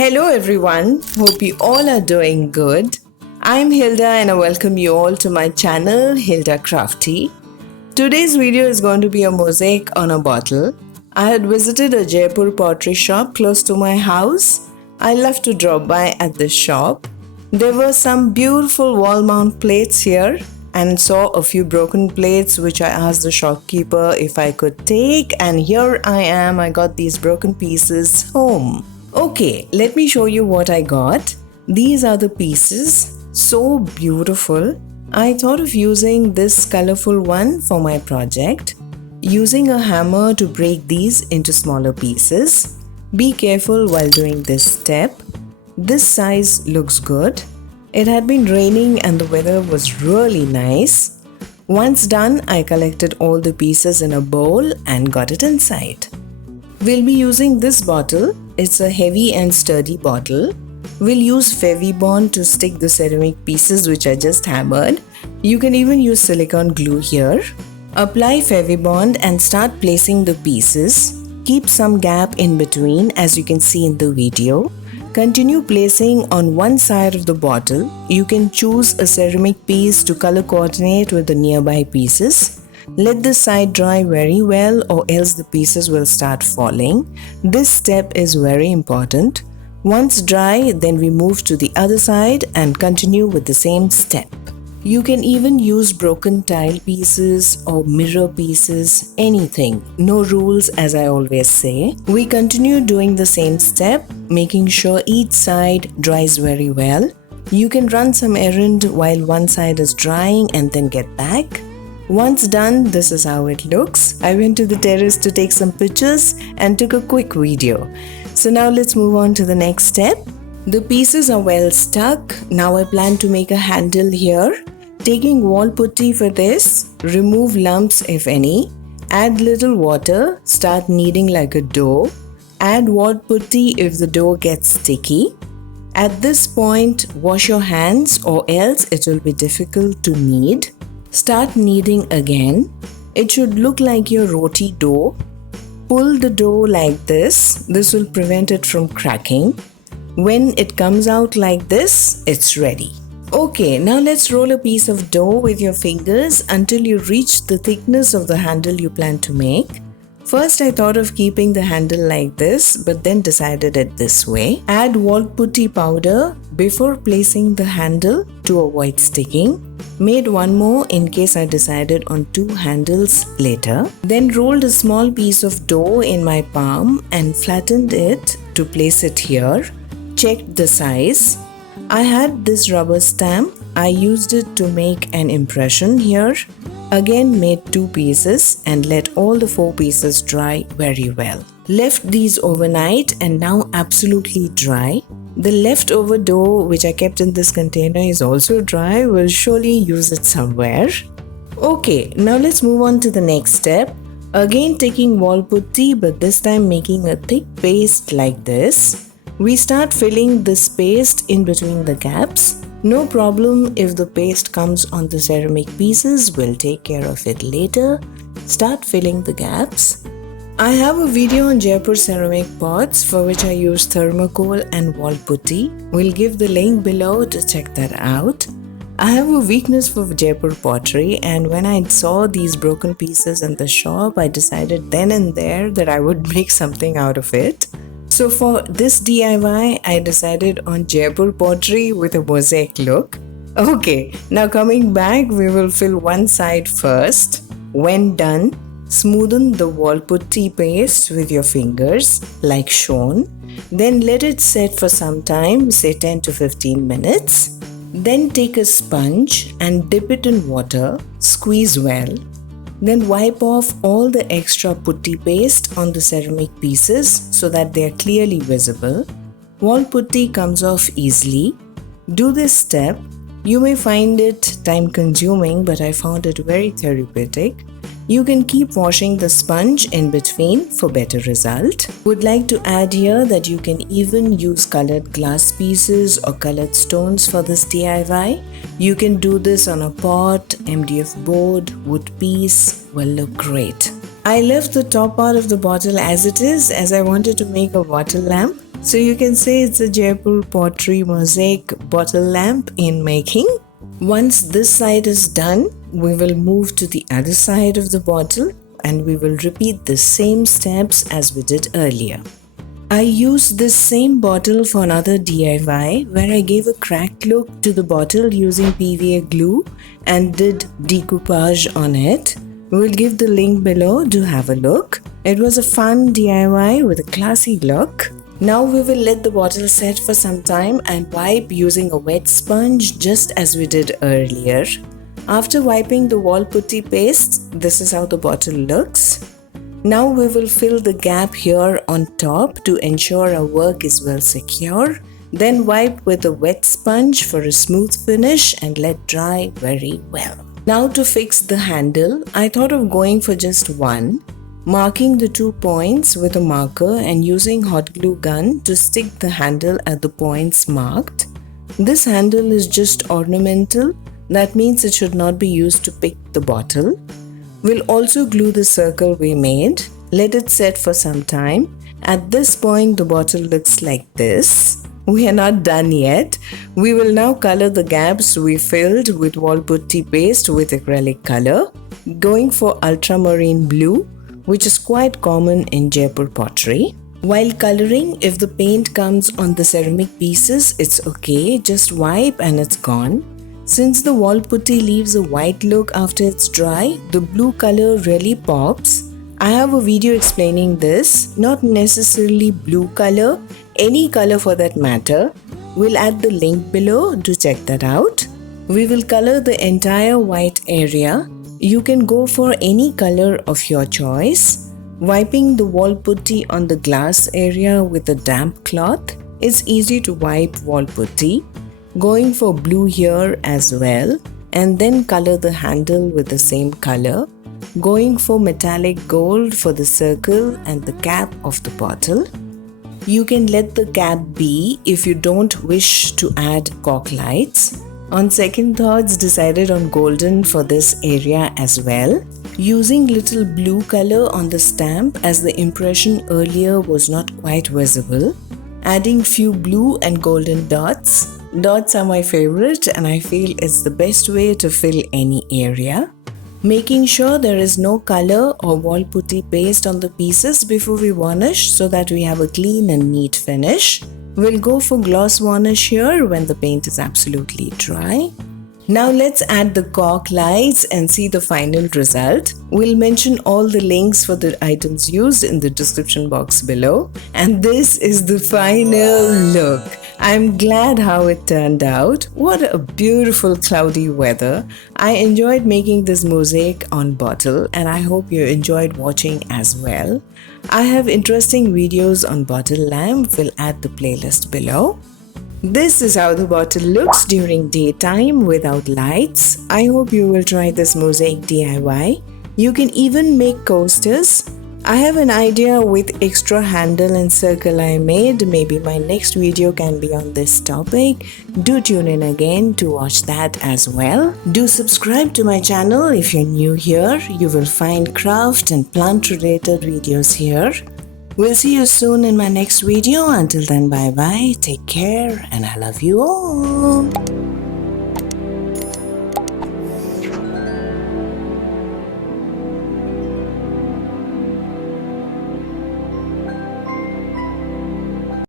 Hello everyone, hope you all are doing good. I'm Hilda and I welcome you all to my channel HILDACRAFTY. Today's video is going to be a mosaic on a bottle. I had visited a Jaipur pottery shop close to my house. I love to drop by at this shop. There were some beautiful wall mount plates here and saw a few broken plates which I asked the shopkeeper if I could take, and here I am, I got these broken pieces home. Okay, let me show you what I got. These are the pieces, so beautiful. I thought of using this colorful one for my project. Using a hammer to break these into smaller pieces. Be careful while doing this step. This size looks good. It had been raining and the weather was really nice. Once done, I collected all the pieces in a bowl and got it inside. We'll be using this bottle. It's a heavy and sturdy bottle. We'll use Fevibond to stick the ceramic pieces which I just hammered. You can even use silicone glue here. Apply Fevibond and start placing the pieces. Keep some gap in between as you can see in the video. Continue placing on one side of the bottle. You can choose a ceramic piece to color coordinate with the nearby pieces. Let this side dry very well or else the pieces will start falling. This step is very important. Once dry, then we move to the other side and continue with the same step. You can even use broken tile pieces or mirror pieces, anything. No rules, as I always say. We continue doing the same step, making sure each side dries very well. You can run some errand while one side is drying and then get back. Once done, this is how it looks. I went to the terrace to take some pictures and took a quick video. So now let's move on to the next step. The pieces are well stuck. Now I plan to make a handle here. Taking wall putty for this, remove lumps if any. Add little water, start kneading like a dough. Add wall putty if the dough gets sticky. At this point, wash your hands or else it will be difficult to knead. Start kneading again. It should look like your roti dough. Pull the dough like this. This will prevent it from cracking. When it comes out like this, it's ready. Okay, now let's roll a piece of dough with your fingers until you reach the thickness of the handle you plan to make. First, I thought of keeping the handle like this, but then decided it this way. Add wall putty powder before placing the handle to avoid sticking. Made one more in case I decided on two handles later. Then rolled a small piece of dough in my palm and flattened it to place it here. Checked the size. I had this rubber stamp. I used it to make an impression here. Again made two pieces and let all the four pieces dry very well. Left these overnight and now absolutely dry. The leftover dough which I kept in this container is also dry. We'll surely use it somewhere. Okay, now let's move on to the next step. Again taking wall putty, but this time making a thick paste like this. We start filling this paste in between the gaps. No problem if the paste comes on the ceramic pieces, we'll take care of it later. Start filling the gaps. I have a video on Jaipur ceramic pots for which I use thermocol and wall putty. We'll give the link below to check that out. I have a weakness for Jaipur pottery, and when I saw these broken pieces in the shop, I decided then and there that I would make something out of it. So for this DIY, I decided on Jaipur pottery with a mosaic look. Okay, now coming back, we will fill one side first. When done, smoothen the wall putty paste with your fingers like shown. Then let it set for some time, say 10 to 15 minutes. Then take a sponge and dip it in water, squeeze well. Then wipe off all the extra putty paste on the ceramic pieces so that they are clearly visible. Wall putty comes off easily. Do this step. You may find it time consuming, but I found it very therapeutic. You can keep washing the sponge in between for better result. Would like to add here that you can even use colored glass pieces or colored stones for this DIY. You can do this on a pot, MDF board, wood piece, will look great. I left the top part of the bottle as it is as I wanted to make a water lamp. So you can say it's a Jaipur Pottery Mosaic bottle lamp in making. Once this side is done, we will move to the other side of the bottle and we will repeat the same steps as we did earlier. I used this same bottle for another DIY where I gave a cracked look to the bottle using PVA glue and did decoupage on it. We'll give the link below to have a look. It was a fun DIY with a classy look. Now we will let the bottle set for some time and wipe using a wet sponge just as we did earlier. After wiping the wall putty paste, this is how the bottle looks. Now we will fill the gap here on top to ensure our work is well secure. Then wipe with a wet sponge for a smooth finish and let dry very well. Now to fix the handle, I thought of going for just one. Marking the 2 points with a marker and using hot glue gun to stick the handle at the points marked. This handle is just ornamental, that means it should not be used to pick the bottle. We'll also glue the circle we made. Let it set for some time. At this point the bottle looks like this. We are not done yet. We will now color the gaps we filled with wall putty paste with acrylic color, going for ultramarine blue, which is quite common in Jaipur pottery. While coloring, if the paint comes on the ceramic pieces, it's okay, just wipe and it's gone. Since the wall putty leaves a white look after it's dry, the blue color really pops. I have a video explaining this, not necessarily blue color, any color for that matter. We'll add the link below to check that out. We will color the entire white area. You can go for any color of your choice. Wiping the wall putty on the glass area with a damp cloth. It's easy to wipe wall putty. Going for blue here as well, and then color the handle with the same color. Going for metallic gold for the circle and the cap of the bottle. You can let the cap be if you don't wish to add cork lights. On second thoughts, decided on golden for this area as well. Using little blue color on the stamp as the impression earlier was not quite visible. Adding few blue and golden dots. Dots are my favorite and I feel it's the best way to fill any area. Making sure there is no color or wall putty paste on the pieces before we varnish so that we have a clean and neat finish. We'll go for gloss varnish here when the paint is absolutely dry. Now let's add the cork lights and see the final result. We'll mention all the links for the items used in the description box below. And this is the final look. I'm glad how it turned out. What a beautiful cloudy weather. I enjoyed making this mosaic on bottle and I hope you enjoyed watching as well. I have interesting videos on bottle lamp. We'll add the playlist below. This is how the bottle looks during daytime without lights. I hope you will try this mosaic DIY. You can even make coasters. I have an idea with extra handle and circle I made. Maybe my next video can be on this topic. Do tune in again to watch that as well. Do subscribe to my channel if you're new here. You will find craft and plant related videos here. We'll see you soon in my next video. Until then, bye bye, take care, and I love you all.